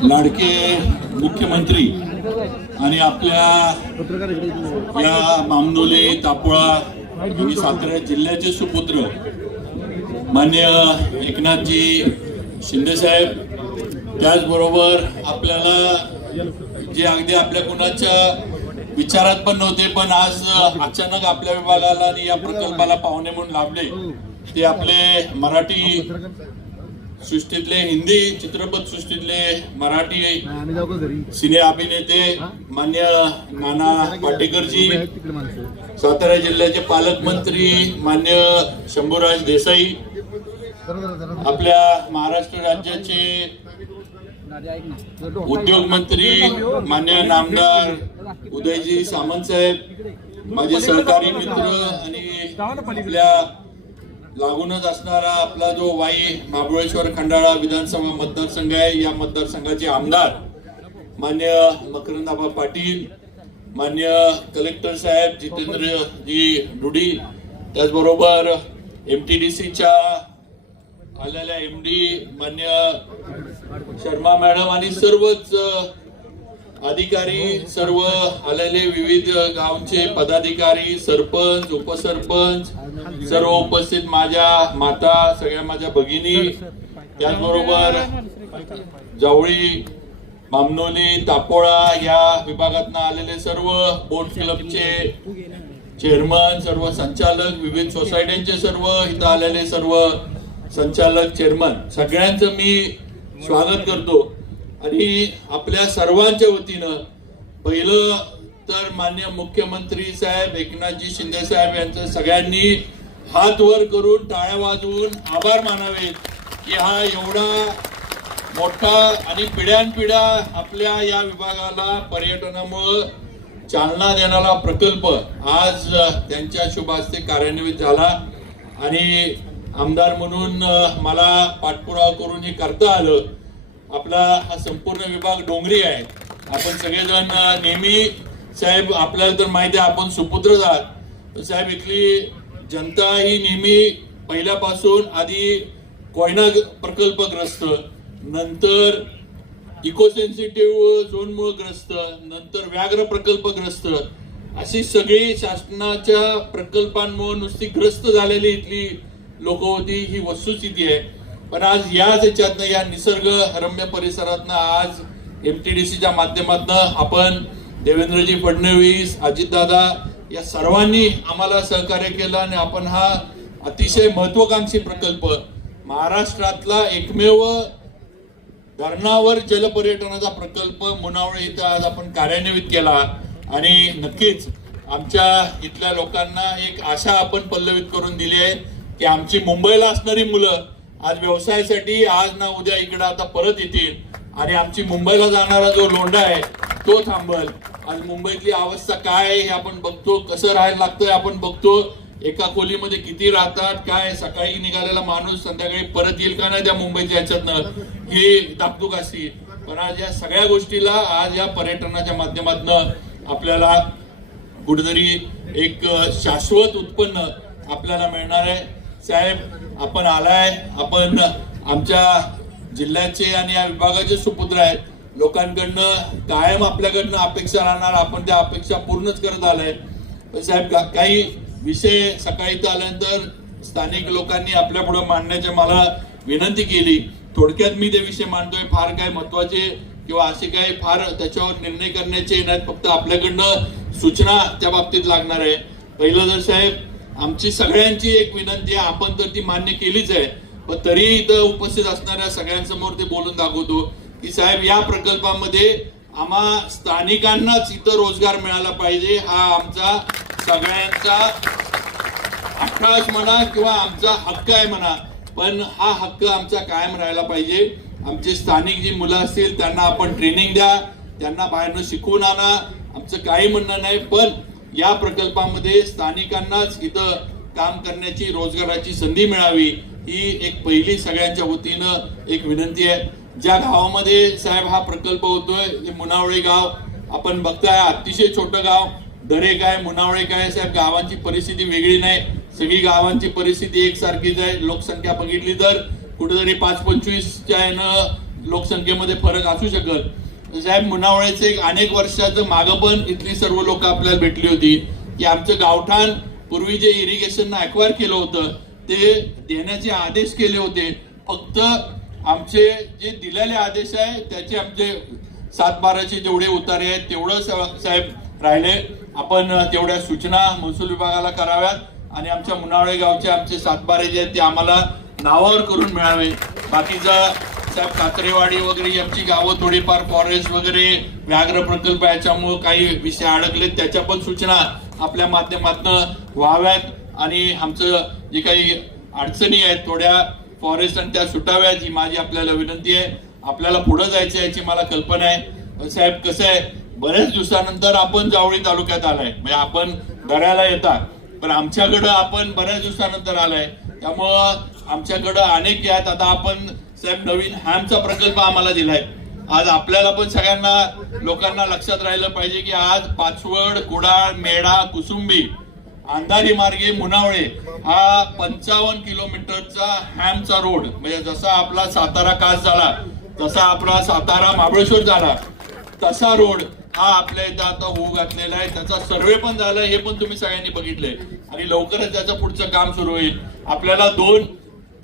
लाडके मुख्यमंत्री आणि आपल्या या मामनोली तापोळा आणि सातारा जिल्ह्याचे सुपुत्र मान्य एकनाथजी शिंदेसाहेब त्याचबरोबर आपल्याला जे अगदी आपल्या कुणाच्या विचारात पण नव्हते पण आज अचानक आपल्या विभागाला आणि या प्रकल्पाला पाहुणे म्हणून लाभले ते आपले मराठी सृष्टीतले हिंदी चित्रपट सृष्टीतले मराठी सिने अभिनेते मान्य नाना पाटेकरजी सातारा जिल्ह्याचे पालकमंत्री मान्य शंभूराज देसाई आपल्या महाराष्ट्र राज्याचे उद्योग मंत्री मान्य नामदार उदयजी सामंत साहेब माझे सहकारी मित्र आणि आपल्या लागूनच असणारा आपला जो वाई महाबळेश्वर खंडाळा विधानसभा मतदारसंघ आहे या मतदारसंघाचे आमदार मान्य मकरंदाबा पाटील मान्य कलेक्टर साहेब जितेंद्रजी डुडी त्याचबरोबर एम टी डी सीच्या आलेल्या एम डी मान्य शर्मा मॅडम आणि सर्वच अधिकारी सर्व आलेले विविध गावचे पदाधिकारी सरपंच उपसरपंच सर्व उपस्थित माझ्या माता सगळ्या माझ्या भगिनी त्याचबरोबर जावळी बामनोली तापोळा या विभागातनं आलेले सर्व बोट क्लबचे चेअरमन सर्व संचालक विविध सोसायट्यांचे सर्व इथं आलेले सर्व संचालक चेअरमन सगळ्यांचं मी स्वागत करतो. आणि आपल्या सर्वांच्या वतीनं पहिलं तर मान्य मुख्यमंत्री साहेब एकनाथजी शिंदे साहेब यांचं सगळ्यांनी हात वर करून टाळ्या वाजवून आभार मानावेत की हा एवढा मोठा आणि पिढ्यानपिढ्या आपल्या या विभागाला पर्यटनामुळं चालना देणारा प्रकल्प आज त्यांच्या शुभ हस्ते कार्यान्वित झाला. आणि आमदार म्हणून मला पाठपुरावा करून हे करता आलं. आपला हा संपूर्ण विभाग डोंगरी आहे. आपण सगळेजण नेहमी साहेब आपल्याला तर माहिती आहे आपण सुपुत्र आहात. साहेब इथली जनता ही नेहमी पहिल्यापासून आधी कोयना प्रकल्पग्रस्त नंतर इको सेन्सिटिव्ह झोनमुळे ग्रस्त नंतर व्याघ्र प्रकल्पग्रस्त अशी सगळी शासनाच्या प्रकल्पांमुळे नुसती ग्रस्त झालेली इथली लोक होती ही वस्तुस्थिती आहे. पण आज याच याच्यातनं या निसर्ग रम्य परिसरातनं आज एम टी डी सीच्या माध्यमातनं आपण देवेंद्रजी फडणवीस अजितदादा या सर्वांनी आम्हाला सहकार्य केलं आणि आपण हा अतिशय महत्वाकांक्षी प्रकल्प महाराष्ट्रातला एकमेव धरणावर जलपर्यटनाचा प्रकल्प मुनावळे इथं आज आपण कार्यान्वित केला. आणि नक्कीच आमच्या इथल्या लोकांना एक आशा आपण पल्लवित करून दिली आहे की आमची मुंबईला असणारी मुलं आज व्यवसायासाठी आज ना उद्या इकडं आता परत येतील. आणि आमची मुंबईला जाणारा जो लोंढा आहे तो थांबल. आज मुंबईतली अवस्था काय आहे हे आपण बघतो. कसं राहायला लागतंय आपण बघतो. एका खोलीमध्ये किती राहतात काय सकाळी निघालेला माणूस संध्याकाळी परत येईल का नाही त्या मुंबईच्या ह्याच्यातनं? ही दापदूक असती पण आज या सगळ्या गोष्टीला आज या पर्यटनाच्या माध्यमातनं आपल्याला कुठेतरी एक शाश्वत उत्पन्न आपल्याला मिळणार आहे. साहेब आपण आलाय. आपण आमच्या जिल्ह्याचे आणि या विभागाचे सुपुत्र आहेत. लोकांकडनं कायम आपल्याकडनं अपेक्षा राहणार. आपण त्या अपेक्षा पूर्णच करत आलोय. पण साहेब काही विषय सकाळी आल्यानंतर स्थानिक लोकांनी आपल्या पुढे मांडण्याची मला विनंती केली. थोडक्यात मी ते विषय मांडतोय. फार काय महत्त्वाचे किंवा असे काही फार त्याच्यावर निर्णय करण्याचे नाहीत फक्त आपल्याकडनं सूचना त्या बाबतीत लागणार आहे. पहिलं तर साहेब आमची सगळ्यांची एक विनंती आहे. आपण तर ती मान्य केलीच आहे. पण तरी इथं उपस्थित असणाऱ्या सगळ्यांसमोर ते बोलून दाखवतो की साहेब या प्रकल्पामध्ये आम्हा स्थानिकांनाच इथं रोजगार मिळाला पाहिजे. हा आमचा सगळ्यांचा अठ्ठास म्हणा किंवा आमचा हक्क आहे म्हणा. पण हा हक्क आमचा कायम राहायला पाहिजे. आमचे स्थानिक जी मुलं असतील त्यांना आपण ट्रेनिंग द्या. त्यांना बाहेरनं शिकवून आणा. आमचं काही म्हणणं नाही पण या प्रकल्पामध्ये स्थानिकांनाच इथं काम करण्याची रोजगाराची संधी मिळावी ही एक पहिली सगळ्यांच्या वतीनं एक विनंती आहे. ज्या गावामध्ये साहेब हा प्रकल्प होतोय ते मुनावळे गाव आपण बघताय अतिशय छोटं गाव दरे काय मुनावळे काय साहेब गावांची परिस्थिती वेगळी नाही. सगळी गावांची परिस्थिती एकसारखीच आहे. लोकसंख्या बघितली तर कुठेतरी पाच पंचवीसच्या यानं लोकसंख्येमध्ये फरक असू शकत. साहेब मुनावळ्याचं एक अनेक वर्षाचं मागं पण इथली सर्व लोक आपल्याला भेटली होती. की आमचं गावठाण पूर्वी जे इरिगेशन अक्वायर केलं होतं ते देण्याचे आदेश केले होते. फक्त आमचे जे दिलेले आदेश आहे त्याचे आमचे सातबाराचे जेवढे उतारे आहेत तेवढं सा- साहेब राहिले. आपण तेवढ्या सूचना महसूल विभागाला कराव्यात आणि आमच्या मुनावळे गावचे आमचे सातबारे जे आहेत ते आम्हाला नावावर करून मिळावे. बाकीचा साहेब कात्रेवाडी वगैरे आमची गावं थोडीफार फॉरेस्ट वगैरे व्याघ्र प्रकल्प याच्यामुळे काही विषय अडकलेत. त्याच्या पण सूचना आपल्या माध्यमातून व्हाव्यात आणि आमचं जे काही अडचणी आहेत थोड्या फॉरेस्ट आणि त्या सुटाव्यात ही माझी आपल्याला विनंती आहे. आपल्याला पुढं जायचं याची मला कल्पना आहे. साहेब कसं आहे बऱ्याच दिवसानंतर आपण जावळी तालुक्यात आलाय. म्हणजे आपण दऱ्याला येतात पण आमच्याकडं आपण बऱ्याच दिवसानंतर आलाय. त्यामुळं आमच्याकडं अनेक आहेत आता आपण साहेब नवीन हॅमचा प्रकल्प आम्हाला दिलाय. आज आपल्याला पण सगळ्यांना लोकांना लक्षात राहिलं पाहिजे की आज पाचवड कुडाळ मेढा कुसुंबी अंधारी मार्गे मुनावळे हा पंचावन्न किलोमीटरचा हॅमचा रोड. म्हणजे जसा आपला सातारा कास झाला तसा आपला सातारा महाबळेश्वर झाला तसा रोड हा आपल्या इथं आता होऊ घातलेला आहे. त्याचा सर्वे पण झालाय हे पण तुम्ही सगळ्यांनी बघितलंय. आणि लवकरच त्याचं पुढचं काम सुरू होईल. आपल्याला दोन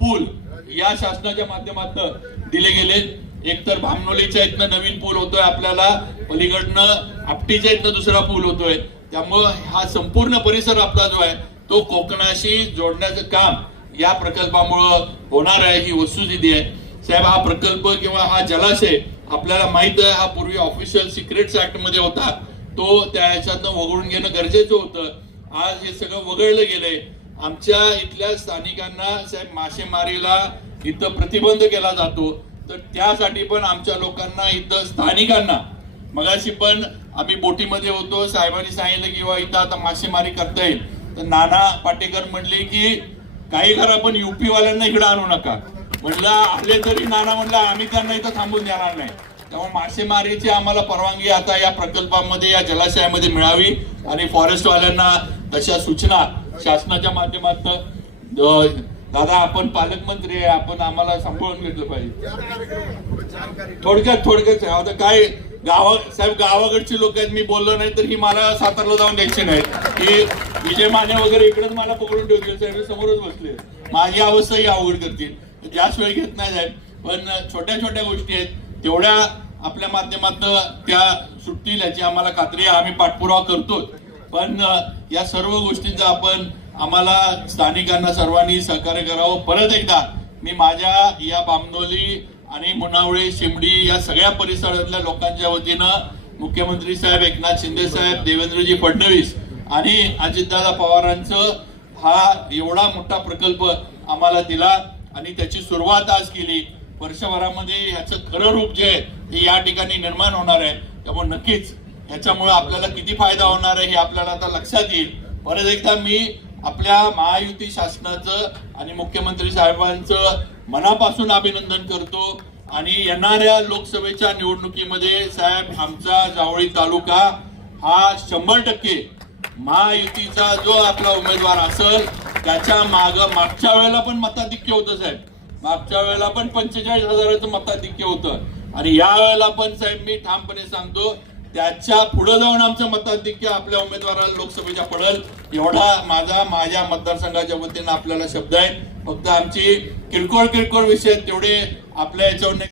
पूल या शासनाच्या माध्यमातून दिले गेले. एक तर भामनोलीच्या इथनं नवीन पूल होतोय आपल्याला पलीकडनं आपटीच्या इथनं दुसरा पूल होतोय. त्यामुळं हा संपूर्ण परिसर आपला जो आहे तो कोकणाशी जोडण्याचं काम या प्रकल्पामुळं होणार आहे ही वस्तुस्थिती आहे. साहेब हा प्रकल्प किंवा हा जलाशय आपल्याला माहीत आहे हा पूर्वी ऑफिशियल सिक्रेट्स ऍक्टमध्ये होता. तो त्या ह्याच्यातनं वगळून घेणं गरजेचं होतं. आज हे सगळं वगळलं गेलंय. आमच्या इथल्या स्थानिकांना साहेब मासेमारीला इथं प्रतिबंध केला जातो. तर त्यासाठी पण आमच्या लोकांना इथं स्थानिकांना मगाशी पण आम्ही बोटीमध्ये होतो साहेबांनी सांगितलं किंवा इथं आता मासेमारी करता येईल. तर नाना पाटेकर म्हणले की काही करा पण युपी वाल्यांना इकडे आणू नका. म्हणलं आले तरी नाना म्हणलं आम्ही त्यांना इथं थांबून देणार नाही. त्यामुळे मासेमारीची आम्हाला परवानगी आता या प्रकल्पामध्ये या जलाशयामध्ये मिळावी आणि फॉरेस्ट वाल्यांना तशा सूचना शासनाच्या माध्यमातून दादा आपण पालकमंत्री आहे आपण आम्हाला सांभाळून घेतलं पाहिजे. थोडक्यात थोडक्यात आहे. आता काय गावा साहेब गावाकडची लोक आहेत मी बोललो नाही तर ही मला सातारला जाऊन द्यायची नाही की विजय माने वगैरे इकडेच मला पकडून ठेवतील साहेब समोरच बसले माझी अवस्था ही अवघड करतील. जास्त वेळ घेत नाही साहेब. पण छोट्या छोट्या गोष्टी आहेत. तेवढ्या आपल्या माध्यमात त्या सुटतील याची आम्हाला खात्री आहे. आम्ही पाठपुरावा करतो पण या सर्व गोष्टींचा आपण आम्हाला स्थानिकांना सर्वांनी सहकार्य करावं. परत एकदा मी माझ्या या बामनोली आणि मुनावळे शिमडी या सगळ्या परिसरातल्या लोकांच्या वतीनं मुख्यमंत्री साहेब एकनाथ शिंदे साहेब देवेंद्रजी फडणवीस आणि अजितदादा पवारांचं हा एवढा मोठा प्रकल्प आम्हाला दिला आणि त्याची सुरुवात आज केली. वर्षभरामध्ये याचं खरं रूप जे आहे ते या ठिकाणी निर्माण होणार आहे. त्यामुळे नक्कीच याच्यामुळे आपल्याला किती फायदा होणार आहे हे आपल्याला आता लक्षात येईल. परत एकदा मी आपल्या महायुती शासनाचं आणि मुख्यमंत्री साहेबांचं मनापासून अभिनंदन करतो आणि येणाऱ्या लोकसभेच्या निवडणुकीमध्ये साहेब आमचा जावळी तालुका हा शंभर टक्के महायुतीचा जो आपला उमेदवार असेल त्याच्या माग मागच्या वेळेला पण मताधिक्य होतं साहेब. मागच्या वेळेला पण पंचेचाळीस हजाराचं मताधिक्य होतं. आणि या वेळेला पण साहेब मी ठामपणे सांगतो त्याच्या पुढे जाऊन आमचं मताधिक्य आपल्या उमेदवाराला लोकसभेच्या पडेल एवढा माझा माझ्या मतदारसंघाच्या वतीनं आपल्याला शब्द आहे फक्त आमची किरकोळ किरकोळ विषय तेवढे आपल्या याच्यावर नाही